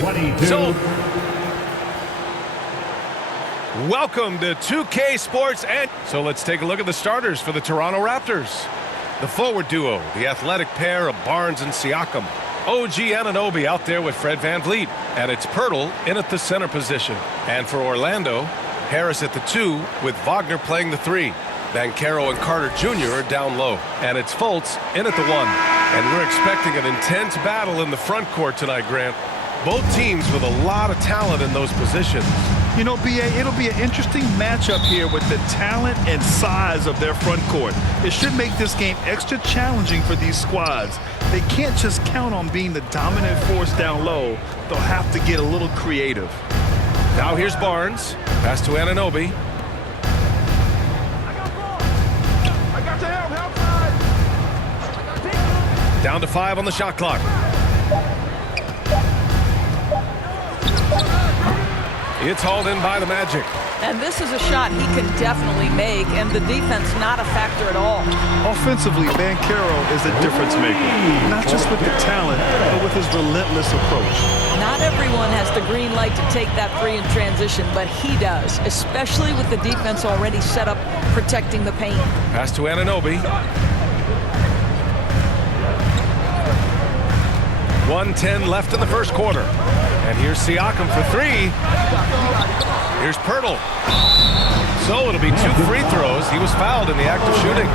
22. So, welcome to 2K Sports, and so let's take a look at the starters for the Toronto Raptors. The forward duo, the athletic pair of Barnes and Siakam. OG Anunoby out there with Fred VanVleet, and it's Pirtle in at the center position. And for Orlando, Harris at the 2 with Wagner playing the 3. Banchero and Carter Jr. are down low, and it's Fultz in at the 1. And we're expecting an intense battle in the front court tonight, Grant. Both teams with a lot of talent in those positions. You know, B.A., it'll be an interesting matchup here with the talent and size of their front court. It should make this game extra challenging for these squads. They can't just count on being the dominant force down low. They'll have to get a little creative. Now here's Barnes. Pass to Anunoby. Down to 5 on the shot clock. It's hauled in by the Magic. And this is a shot he can definitely make, and the defense not a factor at all. Offensively, Banchero is a difference maker. Not just with the talent, but with his relentless approach. Not everyone has the green light to take that 3 in transition, but he does, especially with the defense already set up protecting the paint. Pass to Anunoby. 1:10 left in the first quarter. And here's Siakam for 3. Here's Pirtle. So it'll be 2 free throws. He was fouled in the act of shooting.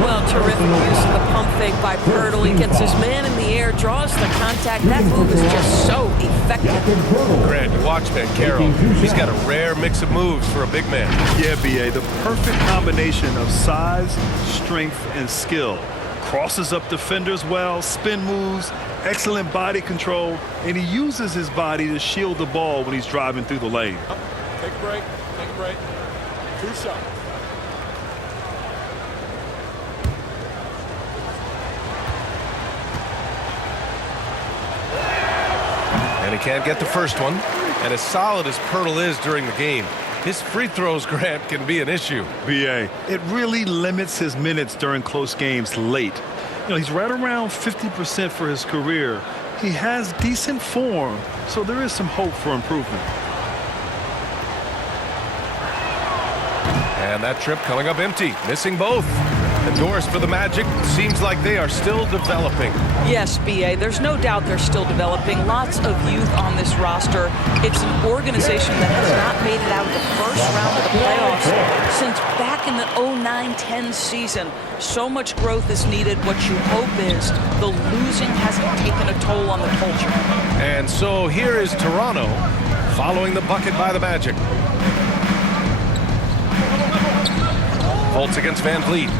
Well, terrific use of the pump fake by Pirtle. He gets his man in the air, draws the contact. That move is just so effective. Grant, you watch Banchero. He's got a rare mix of moves for a big man. Yeah, B.A., the perfect combination of size, strength, and skill. Crosses up defenders well, spin moves, excellent body control, and he uses his body to shield the ball when he's driving through the lane. Take a break. Take a break. 2 shots. And he can't get the first one. And as solid as Pirtle is during the game, his free throws, Grant, can be an issue. B.A., it really limits his minutes during close games late. You know, he's right around 50% for his career. He has decent form, so there is some hope for improvement. And that trip coming up empty, missing both. The doors for the Magic seems like they are still developing. Yes, B.A., there's no doubt they're still developing. Lots of youth on this roster. It's an organization that has not made it out of the first round of the playoffs since back in the 09-10 season. So much growth is needed. What you hope is the losing hasn't taken a toll on the culture. And so here is Toronto following the bucket by the Magic. Fultz against VanVleet.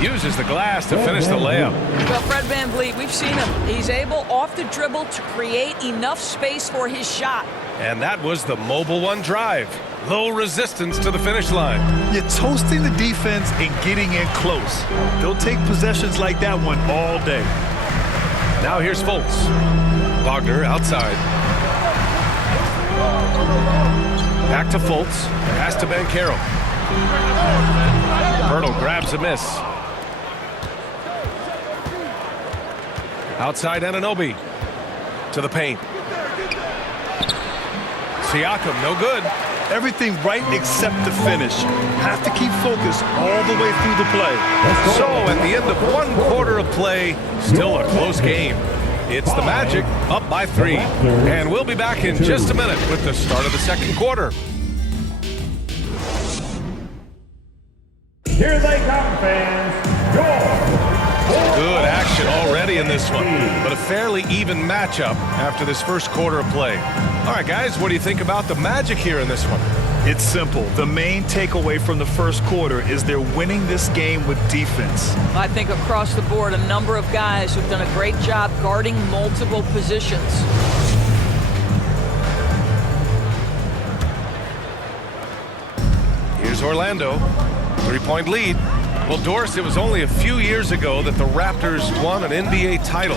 Uses the glass to finish the layup. Well, Fred VanVleet, we've seen him. He's able off the dribble to create enough space for his shot. And that was the mobile 1 drive. Low resistance to the finish line. You're toasting the defense and getting in close. They'll take possessions like that one all day. Now here's Fultz. Wagner outside. Back to Fultz. Pass to Banchero. Pirtle grabs a miss. Outside Anunoby. To the paint. Siakam, no good. Everything right except the finish. Have to keep focused all the way through the play. So at the end of 1 quarter of play, still a close game. It's the Magic up by 3. And we'll be back in just a minute with the start of the second quarter. Here they come, fans. Good action already in this one, but a fairly even matchup after this first quarter of play. All right, guys, what do you think about the Magic here in this one? It's simple. The main takeaway from the first quarter is they're winning this game with defense. I think across the board, a number of guys who've done a great job guarding multiple positions. Here's Orlando. 3-point lead. Well, Doris, it was only a few years ago that the Raptors won an NBA title.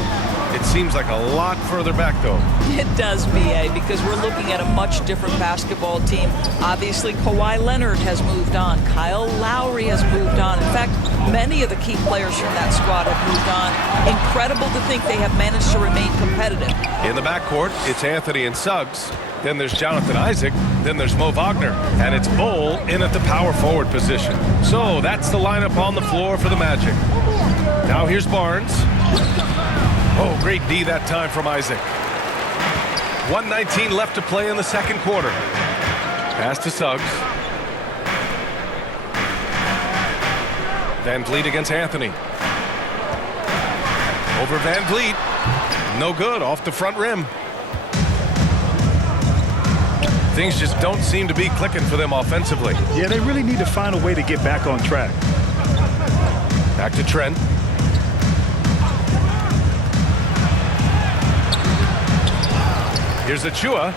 It seems like a lot further back, though. It does, B.A., because we're looking at a much different basketball team. Obviously, Kawhi Leonard has moved on. Kyle Lowry has moved on. In fact, many of the key players from that squad have moved on. Incredible to think they have managed to remain competitive. In the backcourt, it's Anthony and Suggs. Then there's Jonathan Isaac. Then there's Mo Wagner. And it's Bull in at the power forward position. So that's the lineup on the floor for the Magic. Now here's Barnes. Oh, great D that time from Isaac. 1:19 left to play in the second quarter. Pass to Suggs. Van Vliet against Anthony. Over Van Vliet. No good, off the front rim. Things just don't seem to be clicking for them offensively. Yeah, they really need to find a way to get back on track. Back to Trent. Here's Achua,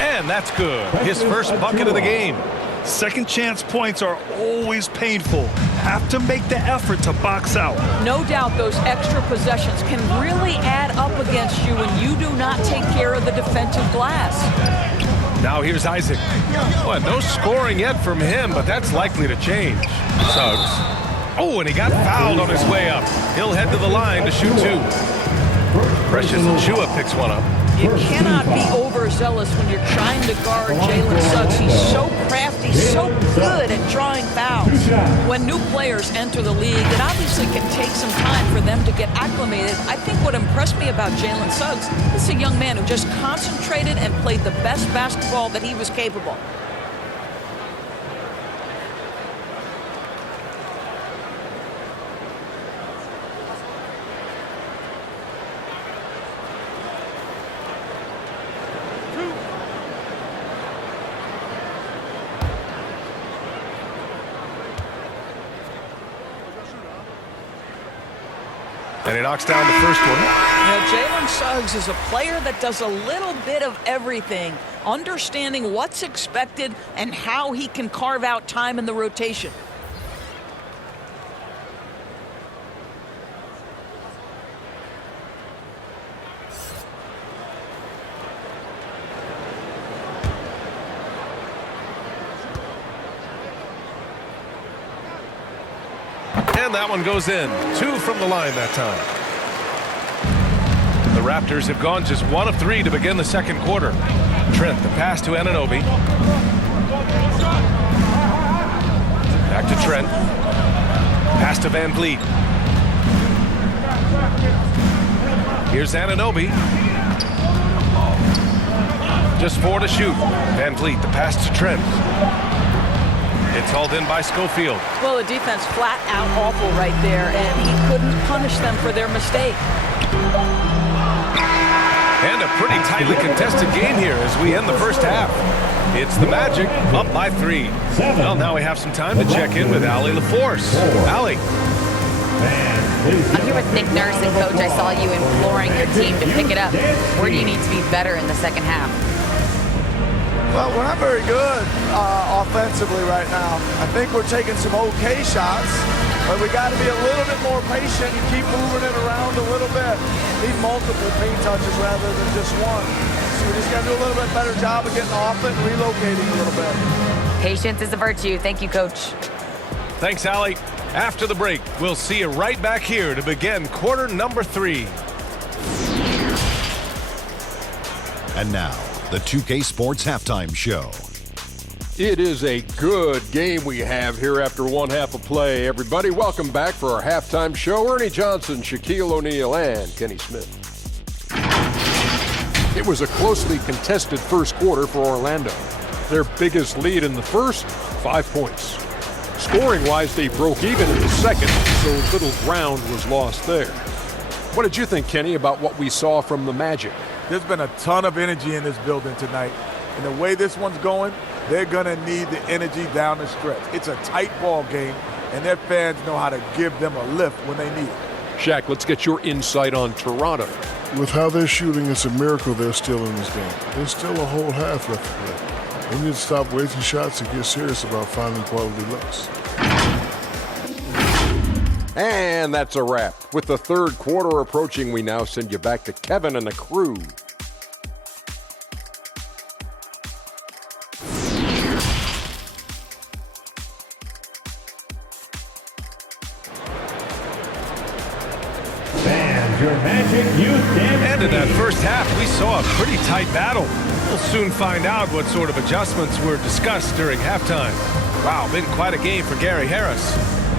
and that's good. His first bucket of the game. Second chance points are always painful. Have to make the effort to box out. No doubt those extra possessions can really add up against you when you do not take care of the defensive glass. Now here's Isaac. Well, no scoring yet from him, but that's likely to change. Suggs. Oh, and he got fouled on his way up. He'll head to the line to shoot two. Precious Achua picks one up. You cannot be overzealous when you're trying to guard Jalen Suggs. He's so crafty, so good at drawing fouls. When new players enter the league, it obviously can take some time for them to get acclimated. I think what impressed me about Jalen Suggs is a young man who just concentrated and played the best basketball that he was capable. And he knocks down the first one. Jalen Suggs is a player that does a little bit of everything, understanding what's expected and how he can carve out time in the rotation. And that one goes in. 2 from the line that time. The Raptors have gone just 1 of 3 to begin the second quarter. Trent, the pass to Anunoby. Back to Trent. Pass to Van Vliet. Here's Anunoby. Just 4 to shoot. Van Vliet, the pass to Trent. It's hauled in by Schofield. Well, the defense flat out awful right there, and he couldn't punish them for their mistake. And a pretty tightly contested game here as we end the first half. It's the Magic up by 3. Well, now we have some time to check in with Allie LaForce. Allie. I'm here with Nick Nurse, and Coach, I saw you imploring your team to pick it up. Where do you need to be better in the second half? Well, we're not very good offensively right now. I think we're taking some okay shots, but we got to be a little bit more patient and keep moving it around a little bit. Need multiple paint touches rather than just one. So we just got to do a little bit better job of getting off it and relocating a little bit. Patience is a virtue. Thank you, Coach. Thanks, Allie. After the break, we'll see you right back here to begin quarter number 3. And now, the 2K Sports Halftime Show. It is a good game we have here after one half of play. Everybody, welcome back for our halftime show. Ernie Johnson, Shaquille O'Neal, and Kenny Smith. It was a closely contested first quarter for Orlando. Their biggest lead in the first, 5 points. Scoring-wise, they broke even in the second, so little ground was lost there. What did you think, Kenny, about what we saw from the Magic? There's been a ton of energy in this building tonight. And the way this one's going, they're going to need the energy down the stretch. It's a tight ball game, and their fans know how to give them a lift when they need it. Shaq, let's get your insight on Toronto. With how they're shooting, it's a miracle they're still in this game. There's still a whole half left to play. We need to stop wasting shots and get serious about finding quality looks. And that's a wrap. With the third quarter approaching, we now send you back to Kevin and the crew. And in that first half, we saw a pretty tight battle. We'll soon find out what sort of adjustments were discussed during halftime. Wow, been quite a game for Gary Harris.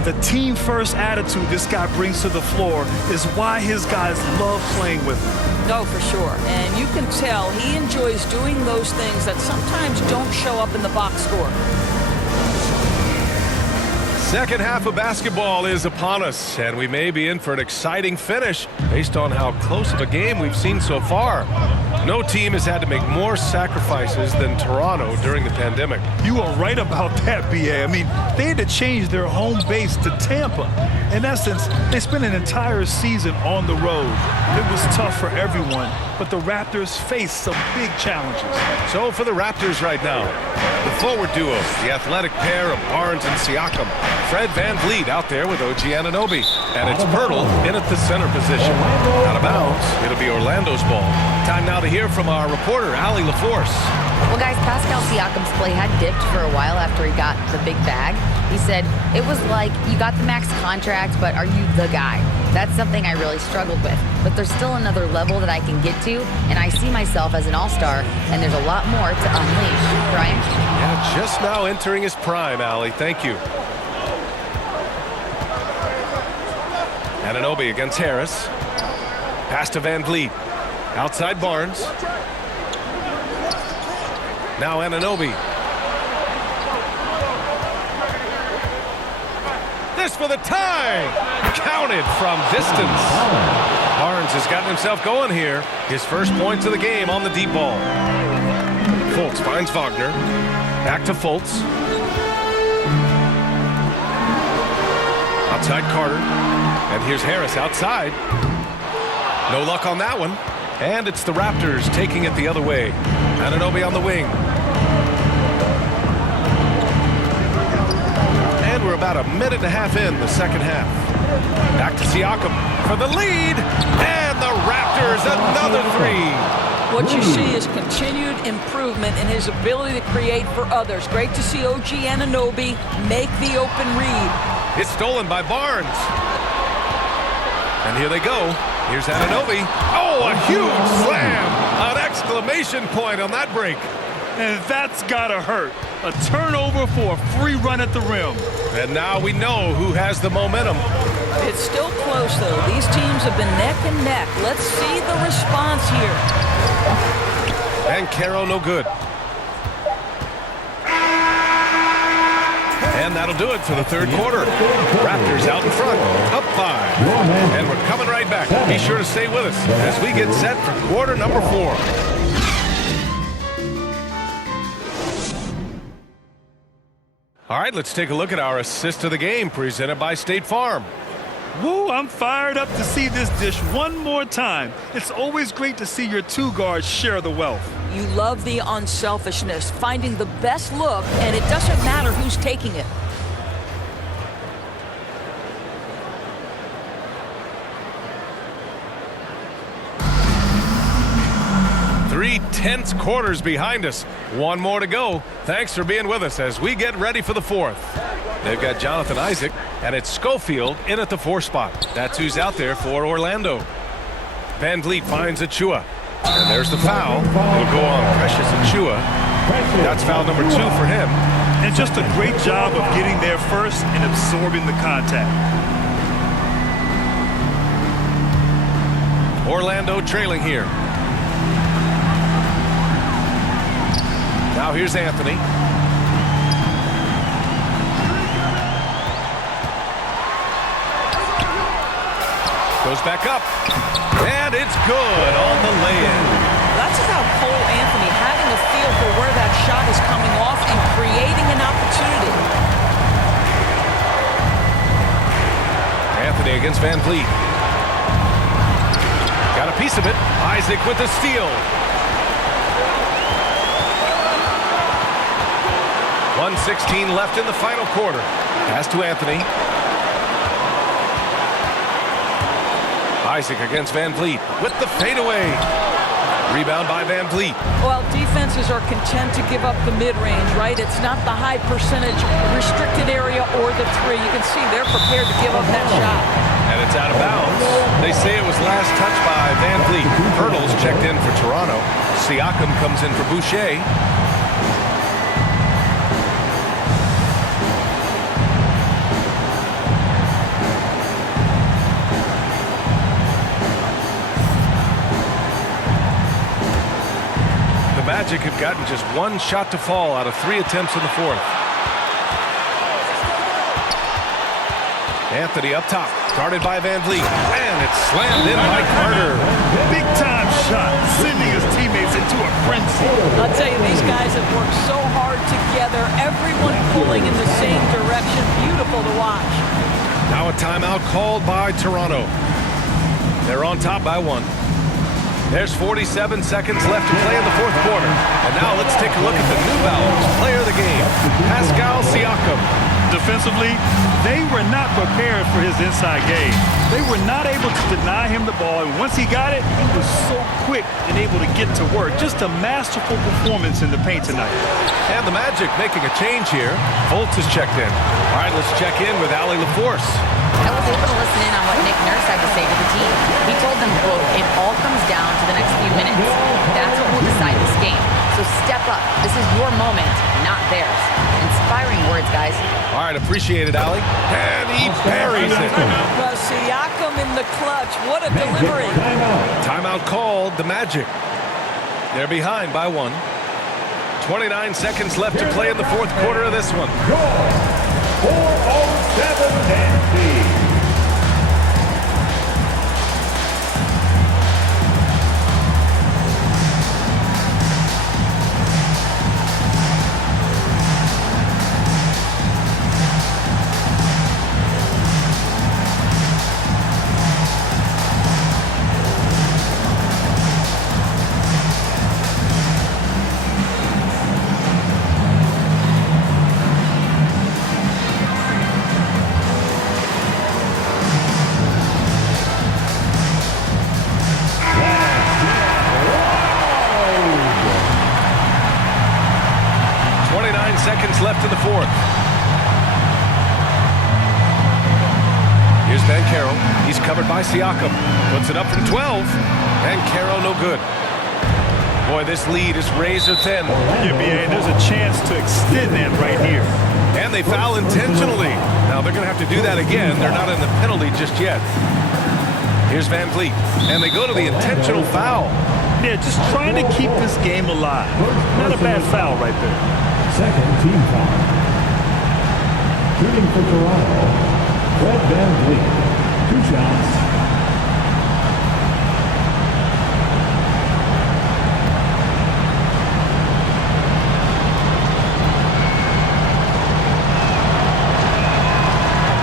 The team-first attitude this guy brings to the floor is why his guys love playing with him. No, for sure. And you can tell he enjoys doing those things that sometimes don't show up in the box score. Second half of basketball is upon us, and we may be in for an exciting finish based on how close of a game we've seen so far. No team has had to make more sacrifices than Toronto during the pandemic. You are right about that, B.A. I mean, they had to change their home base to Tampa. In essence, they spent an entire season on the road. It was tough for everyone, but the Raptors faced some big challenges. So for the Raptors right now, the forward duo, the athletic pair of Barnes and Siakam. Fred VanVleet out there with OG Anunoby. And it's Pirtle in at the center position. Out of bounds, it'll be Orlando's ball. Time now to hear from our reporter, Allie LaForce. Well, guys, Pascal Siakam's play had dipped for a while after he got the big bag. He said, it was like, you got the max contract, but are you the guy? That's something I really struggled with. But there's still another level that I can get to, and I see myself as an all-star, and there's a lot more to unleash. Brian? Yeah, just now entering his prime, Allie. Thank you. Anunoby against Harris. Pass to VanVleet. Outside Barnes. Now Anunoby. This for the tie. Counted from distance. Barnes has gotten himself going here. His first points of the game on the deep ball. Fultz finds Wagner. Back to Fultz. Outside Carter. And here's Harris outside. No luck on that one. And it's the Raptors taking it the other way. Anunoby on the wing. And we're about a minute and a half in the second half. Back to Siakam for the lead. And the Raptors another three. What you see is continued improvement in his ability to create for others. Great to see OG Anunoby make the open read. It's stolen by Barnes. And here they go. Here's Anunoby. Oh, a huge slam. An exclamation point on that break. And that's gotta hurt. A turnover for a free run at the rim. And now we know who has the momentum. It's still close, though. These teams have been neck and neck. Let's see the response here. And Caro no good. And that'll do it for the third quarter. Raptors out in front, up 5. And we're coming right back. Be sure to stay with us as we get set for quarter number 4. All right, let's take a look at our assist of the game presented by State Farm. Woo, I'm fired up to see this dish one more time. It's always great to see your two guards share the wealth. You love the unselfishness, finding the best look, and it doesn't matter who's taking it. Three tense quarters behind us. One more to go. Thanks for being with us as we get ready for the fourth. They've got Jonathan Isaac, and it's Schofield in at the 4 spot. That's who's out there for Orlando. VanVleet finds Achua. And there's the foul. It'll go on Precious Achua. That's foul number 2 for him. And just a great job of getting there first and absorbing the contact. Orlando trailing here. Now here's Anthony. Goes back up. And it's good on the lay-in. That's about Cole Anthony having a feel for where that shot is coming off and creating an opportunity. Anthony against VanVleet. Got a piece of it. Isaac with the steal. 1:16 left in the final quarter. Pass to Anthony. Isaac against Van Vliet with the fadeaway. Rebound by Van Vliet. Well, defenses are content to give up the mid-range, right? It's not the high percentage restricted area or the three. You can see they're prepared to give up that shot. And it's out of bounds. They say it was last touched by Van Vliet. Hurdles checked in for Toronto. Siakam comes in for Boucher. Magic have gotten just one shot to fall out of 3 attempts in the fourth. Anthony up top, guarded by Van Vliet, and it's slammed in by Carter. Big time shot, sending his teammates into a frenzy. I'll tell you, these guys have worked so hard together, everyone pulling in the same direction. Beautiful to watch. Now a timeout called by Toronto. They're on top by 1. There's 47 seconds left to play in the fourth quarter. And now let's take a look at the New Balance player of the game, Pascal Siakam. Defensively, they were not prepared for his inside game. They were not able to deny him the ball, and once he got it, he was so quick and able to get to work. Just a masterful performance in the paint tonight. And the Magic making a change here. Fultz is checked in. All right, let's check in with Allie LaForce. I was able to listen in on what Nick Nurse had to say to the team. He told them, quote, it all comes down to the next few minutes. That's what will decide this game. So step up. This is your moment, not theirs. Inspiring words, guys. All right, appreciate it, Allie. And he buries it. Siakam in the clutch. What a delivery. Timeout called, the Magic. They're behind by 1. 29 seconds left to play in the fourth quarter of this one. 4:07 and seconds left in the fourth. Here's Banchero. He's covered by Siakam. Puts it up from 12. Banchero no good. Boy, this lead is razor thin. Yeah, B.A., there's a chance to extend that right here. And they foul intentionally. Now they're going to have to do that again. They're not in the penalty just yet. Here's Van Vliet. And they go to the intentional foul. Yeah, just trying to keep this game alive. Not a bad foul right there. second team foul. Shooting for Toronto, Fred Van Vliet. 2 shots.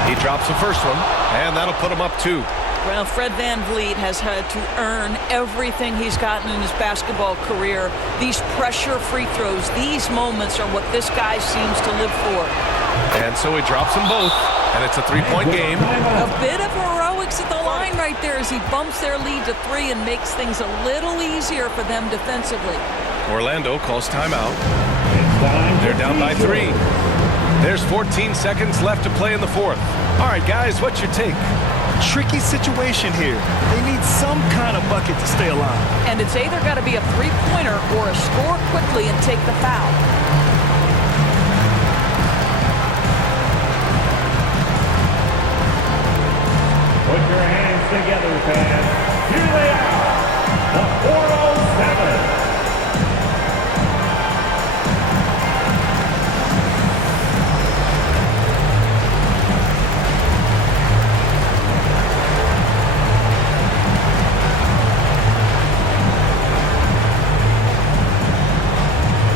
He drops the first one, and that'll put him up 2. Well, Fred Van Vliet has had to earn everything he's gotten in his basketball career. These pressure free throws, these moments are what this guy seems to live for. And so he drops them both, and it's a 3-point game. A bit of heroics at the line right there as he bumps their lead to 3 and makes things a little easier for them defensively. Orlando calls timeout. They're down by 3. There's 14 seconds left to play in the fourth. All right, guys, what's your take? Tricky situation here. They need some kind of bucket to stay alive. And it's either got to be a 3-pointer or a score quickly and take the foul. Put your hands together, fans. Here they are, the 407.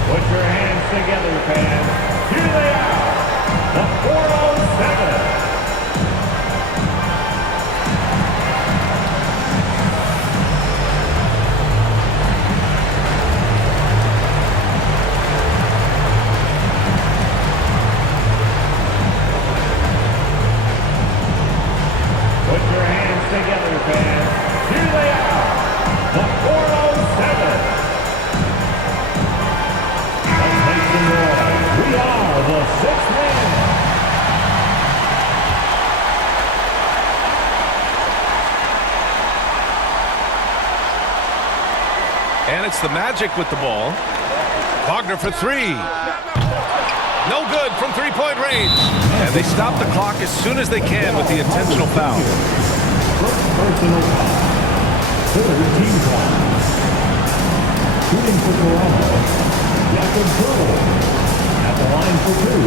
Put your hands together, fans. Here they are, the 407. And it's the Magic with the ball. Wagner for three. No good from three-point range. And they stop the clock as soon as they can with the intentional foul. Personal foul. Third team foul. Shooting for Toronto, Jacob Trouble. At the line for two.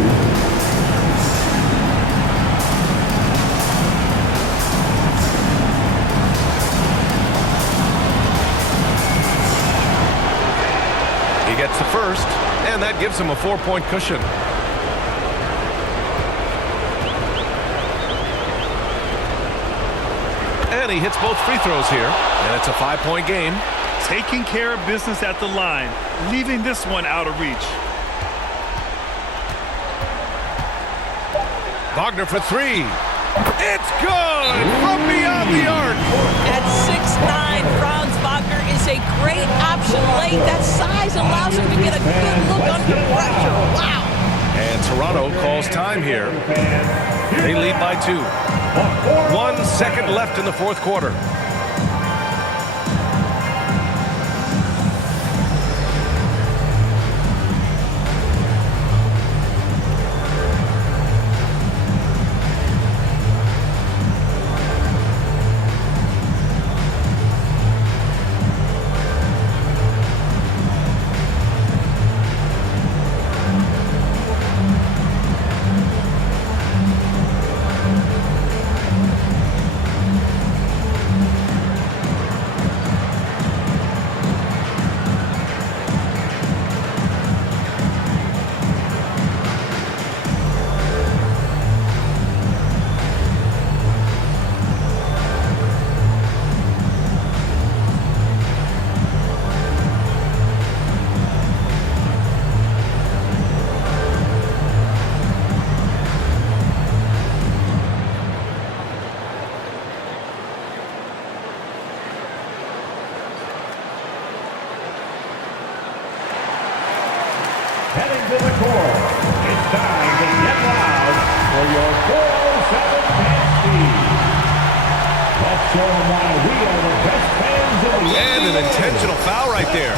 He gets the first, and that gives him a 4-point cushion. And he hits both free throws here, and it's a 5-point game. Taking care of business at the line, leaving this one out of reach. Wagner for three. It's good from beyond the arc. At 6'9", Franz Wagner is a great option late. That size allows him to get a good look under pressure. Wow. And Toronto calls time here. They lead by 2. 1 second left in the fourth quarter. Heading to the court. It's time to get loud for your 407 fan speed. Let's show them why we are the best fans in the And an intentional foul right there.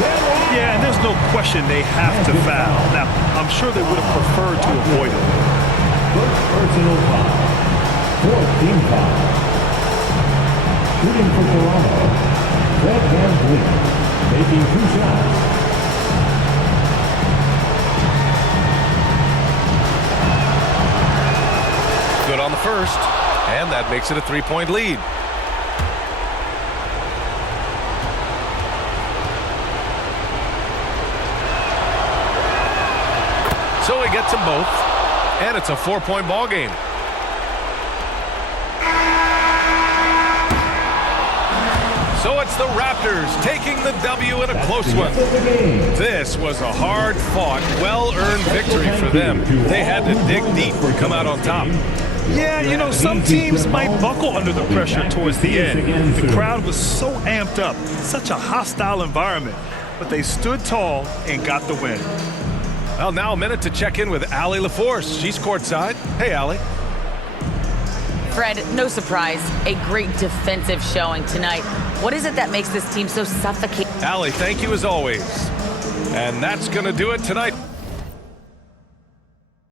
Yeah, and there's no question they have to foul. Now, I'm sure they would have preferred to avoid it. First personal foul. Fourth team foul. Shooting for Toronto, Fred VanVleet, making 2 shots. Good on the first, and that makes it a 3-point lead. So he gets them both, and it's a 4-point ball game. So it's the Raptors taking the W in a close one. This was a hard-fought, well-earned victory for them. They had to dig deep to come out on top. Yeah, you know, some teams might buckle under the pressure towards the end. The crowd was so amped up, such a hostile environment. But they stood tall and got the win. Well, now a minute to check in with Allie LaForce. She's courtside. Hey, Allie. Fred, no surprise, a great defensive showing tonight. What is it that makes this team so suffocating? Allie, thank you as always. And that's going to do it tonight.